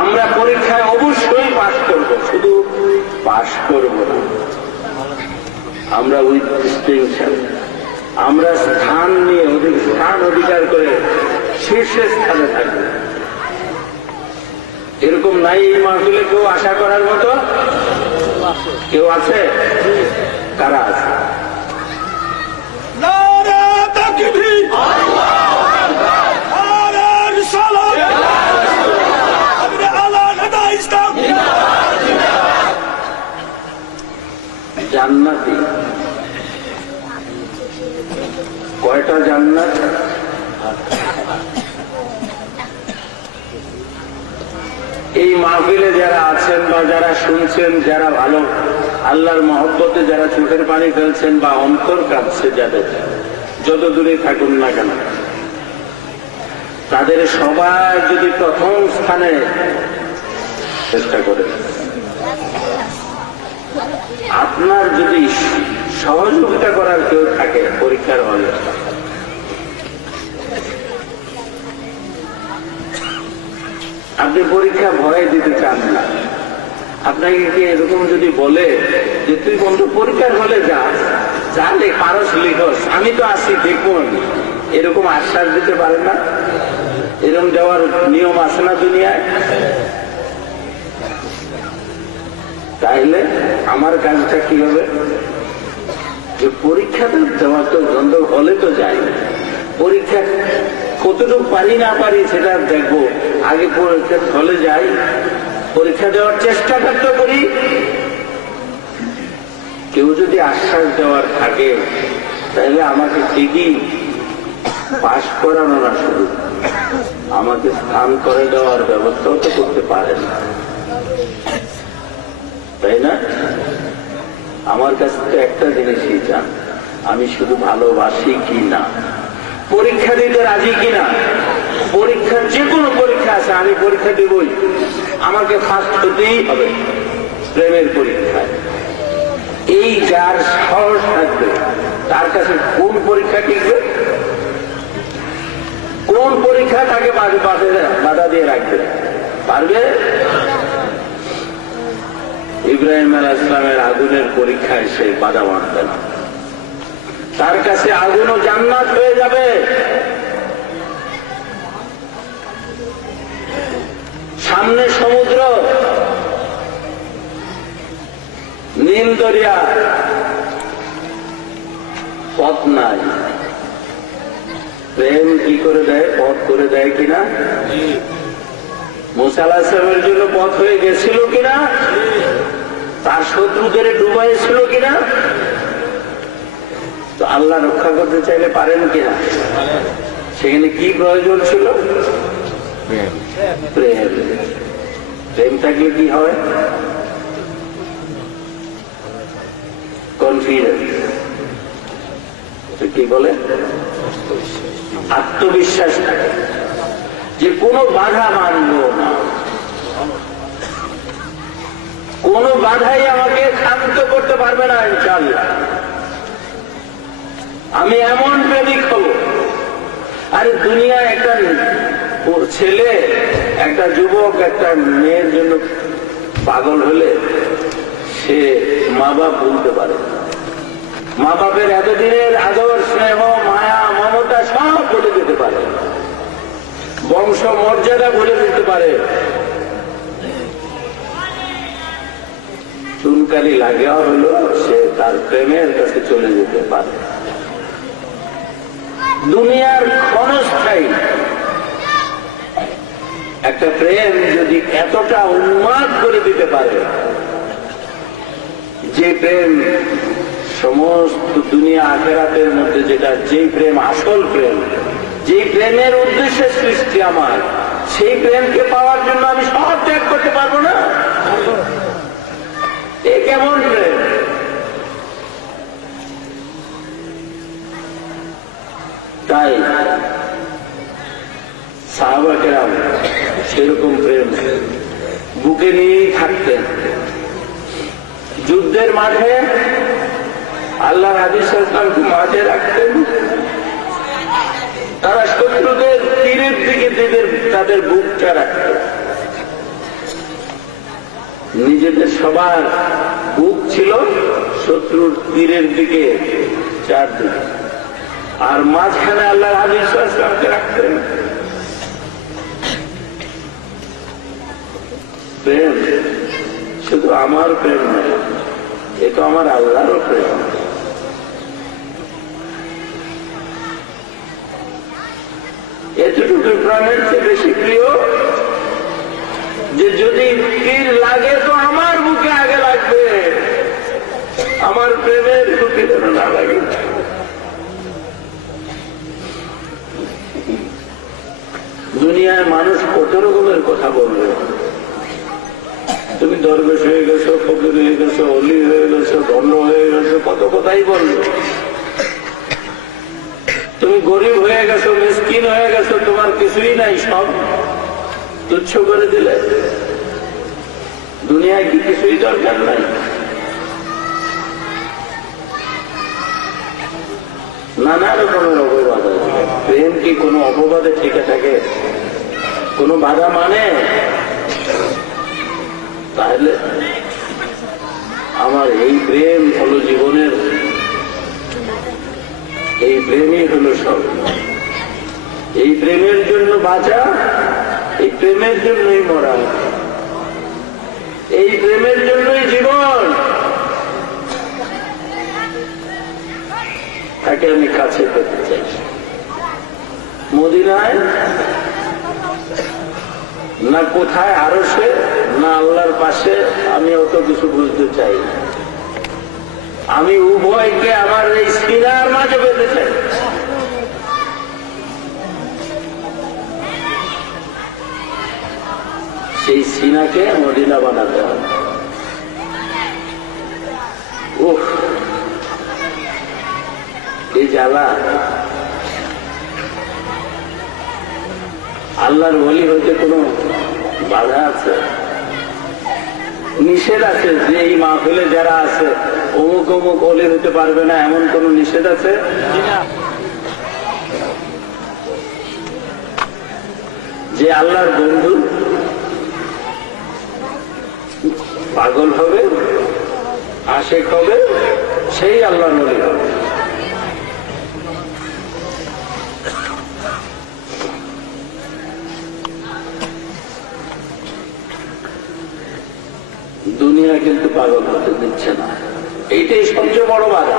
আমরা পরীক্ষায় অবশ্যই পাস করব, শুধু পাস করব না, আমরা উইথ ডিস্টিংশন, আমরা স্থান নিয়ে স্থান অধিকার করে শীর্ষের স্থানে থাকব। এরকম নাই এই মাহফিলে কেউ আশা করার মতো? কেউ আছে? কারা আছে? জান্নাতি কয়টা জান্নাত? এই মাহফিলে যারা আছেন বা যারা শুনছেন, যারা ভালো আল্লাহর মহব্বতে যারা চোখের পানি ফেলছেন বা অন্তর কাঁদছে যাদের, যত দূরে থাকুন না কেন, তাদের সবাই যদি প্রথম স্থানে চেষ্টা করে, আপনার যদি সহযোগিতা করার কেউ থাকে পরীক্ষার হলে, আপনি পরীক্ষা ভয় দিতে চান না, আপনাকে কি এরকম যদি বলে যে তুই বন্ধু পরীক্ষার হলে যালে পারস লিখস, আমি তো আসি দেখুন, এরকম আশ্বাস দিতে পারেন না? এরকম দেওয়ার নিয়ম আছে না দুনিয়ায়? তাইলে আমার কাজটা কি হবে? যে পরীক্ষাটা দেওয়ার তো বন্ধ হলে তো যাই, পরীক্ষা কতটুকু পারি না পারি সেটা দেখবো, আগে পরীক্ষা হলে যাই, পরীক্ষা দেওয়ার চেষ্টাটা তো করি। কেউ যদি আশ্বাস দেওয়ার থাকে তাহলে আমাকে ঠিকই পাশ করানো না, শুধু আমাকে স্থান করে দেওয়ার ব্যবস্থাও তো করতে পারেন, তাই না? আমার কাছে তো একটা জিনিসই চান, আমি শুধু ভালোবাসি কি না, পরীক্ষা দিতে রাজি কিনা। পরীক্ষা যে কোনো পরীক্ষা আছে, আমি পরীক্ষা দিবই, আমাকে ফার্স্ট হতেই হবে প্রেমের পরীক্ষায়। এই যার সাহস থাকবে তার কাছে কোন পরীক্ষা টিকবে? কোন পরীক্ষা তাকে বাধা দিয়ে রাখবে? পারবে? ইব্রাহিম আলাইহিস সালামের আগুনের পরীক্ষায় সে বাধা মানবে না, তার কাছে আগুন ও জান্নাত হয়ে যাবে। সামনে সমুদ্র, নীল দরিয়া, পথ নাই, প্রেম কি করে দেয়? পথ করে দেয় কিনা? মুসা আলাইহিস সালামের জন্য পথ হয়ে গেছিল কিনা? তার শত্রুদের ডুবাইছিল কিনা? তো আল্লাহ রক্ষা করতে চাইলে পারেন কিনা? সেখানে কি প্রয়োজন ছিল? প্রেম। প্রেম থাকলে কি হয়? কনফিডেন্স, কি বলে? আত্মবিশ্বাস থাকে যে কোনো বাধা মানব না, কোন বাধাই আমাকে শান্ত করতে পারবে না ইনশাআল্লাহ। আমি এমন প্রেমিক হব। আর দুনিয়ায় একটা ছেলে, একটা যুবক একটা মেয়ের জন্য পাগল হলে সে মা বাপ ভুলতে পারে, মা বাপের এতদিনের আদর স্নেহ মায়া মমতা সব ভুলে যেতে পারে, বংশ মর্যাদা ভুলে যেতে পারে, চুনকালি লাগা হলো সে তার প্রেমের কাছে চলে যেতে পারে। দুনিয়ার ক্ষণস্থায়ী একটা প্রেম যদি এতটা উন্মাদ করে দিতে পারে যে প্রেম সমস্ত দুনিয়া আখেরাতের মধ্যে, যেটা যেই প্রেম আসল প্রেম, যেই প্রেমের উদ্দেশ্যে সৃষ্টি আমার, সেই প্রেমকে পাওয়ার জন্য আমি সব ত্যাগ করতে পারবো না? এ কেমন প্রেম? তাই সাহাবা কেরাম সেরকম প্রেম বুকে নিয়েই থাকতেন। যুদ্ধের মাঠে আল্লাহর হাবিবকে মাঝে রাখতেন, তারা শত্রুদের তীরের দিকে তাদের বুকটা রাখতেন। নিজেদের সবার বুক ছিল শত্রুর তীরের দিকে চারদিকে, আর মাঝখানে আল্লাহ হাবিব সাল্লাল্লাহু আলাইহি ওয়াসাল্লামকে রাখতেন। প্রেম শুধু আমার প্রেম নয়, এ তো আমার আল্লাহরও প্রেম। এতটুকু প্রাণের চেয়ে বেশি প্রিয় যে যদি তীর লাগে তো আমার বুকে আগে লাগবে, আমার প্রেমের বুকে যেন না লাগে। দুনিয়ায় মানুষ কত রকমের কথা বলবে, তুমি দরবেশ হয়ে গেছো, ফকির হয়ে গেছো, অলি হয়ে গেছো, ধন্য হয়ে গেছো, কত কথাই বলবে। তুমি গরিব হয়ে গেছো, মিসকিন হয়ে গেছো, তোমার কিছুই নাই, সব তুচ্ছ করে দিলে। দুনিয়ায় কি কিছুই দরকার নাই? নানা রকমের অপবাদ আছে। প্রেম কি কোনো অপবাদে টিকে থাকে? কোনো বাধা মানে? তাহলে আমার এই প্রেম হলো জীবনের, এই প্রেমই হলো সব। এই প্রেমের জন্য বাঁচা, এই প্রেমের জন্যই মরা, এই প্রেমের জন্যই জীবন। তাকে আমি কাছে পেতে চাই। মদিনায় না কোথায় আরশে, না আল্লাহর পাশে, আমি অত কিছু বুঝতে চাই না। আমি উভয়কে আমার এই সিনার মাঝে পেতে চাই। সেই সিনাকে মদিনা বানাতে হবে। উফ, এই জ্বালা। আল্লাহর ওলি হইতে কোনো বাধা আছে? নিষেধ আছে যে এই মাহফিলে যারা আছে অমুক অমুক ওলি হইতে পারবে না, এমন কোন নিষেধ আছে? যে আল্লাহর বন্ধু পাগল হবে, আশেক হবে, সেই আল্লাহর ওলি হবে। দুনিয়া কিন্তু পাগল হতে দিচ্ছে না, এইটাই সবচেয়ে বড় বাধা।